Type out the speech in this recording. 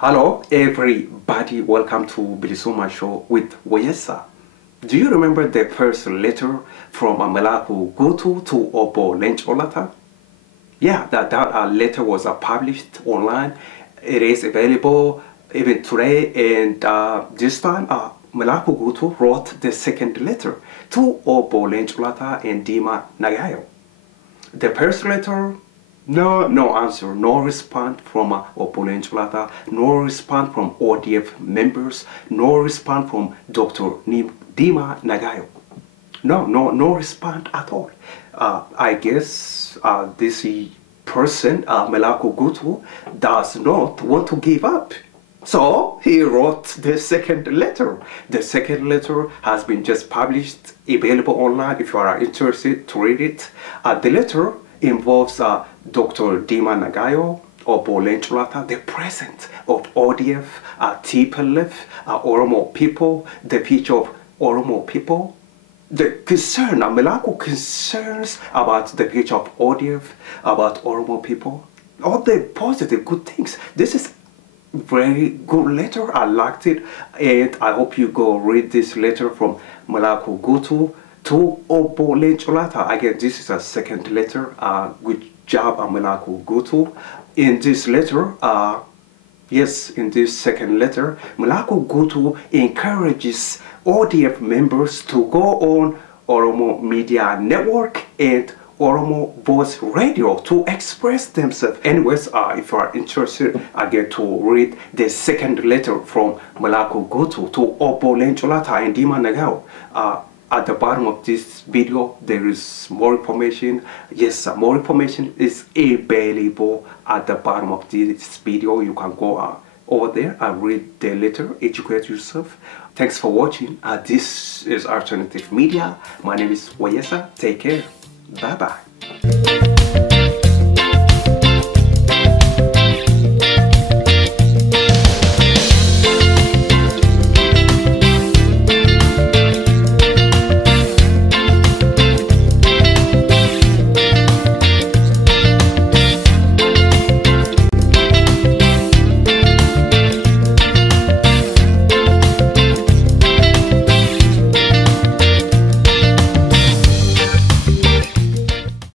Hello everybody, welcome to BilisummaaShow with Wayesa. Do you remember the first letter from Malkaa Guutuu to Obbo Leenco Lata? Yeah, that letter was published online. It is available even today, and this time Malkaa Guutuu wrote the second letter to Obbo Leenco Lata and Dima Nagayo. The first letter, no answer, no response from Obbo Leenco Lata, no response from ODF members, no response from Dr. Dima Nagayo. No response at all. I guess this person, Malkaa Guutuu, does not want to give up. So he wrote the second letter. The second letter has been just published, available online if you are interested to read it. The letter involves Dr. Dima Nagayo, Obbo Leenco Lata, the president of ODF, TPLF, Oromo people, the future of Oromo people. The concern, Malkaa concerns about the future of ODF, about Oromo people, all the positive, good things. This is very good letter. I liked it, and I hope you go read this letter from Malkaa Guutuu to Obbo Leenco Lata. Again, this is a second letter. Good job, Malkaa Guutuu. In this letter, yes, in this second letter, Malkaa Guutuu encourages ODF members to go on Oromo Media Network and Oromo Voice Radio to express themselves. Anyways, if you are interested again to read the second letter from Malkaa Guutuu to Obbo Leenco Lata and Dima Nagayo, at the bottom of this video there is more information. Yes, more information is available at the bottom of this video. You can go over there and read the letter, educate yourself. Thanks for watching. This is Alternative Media. My name is Wayesa. Take care. Bye bye.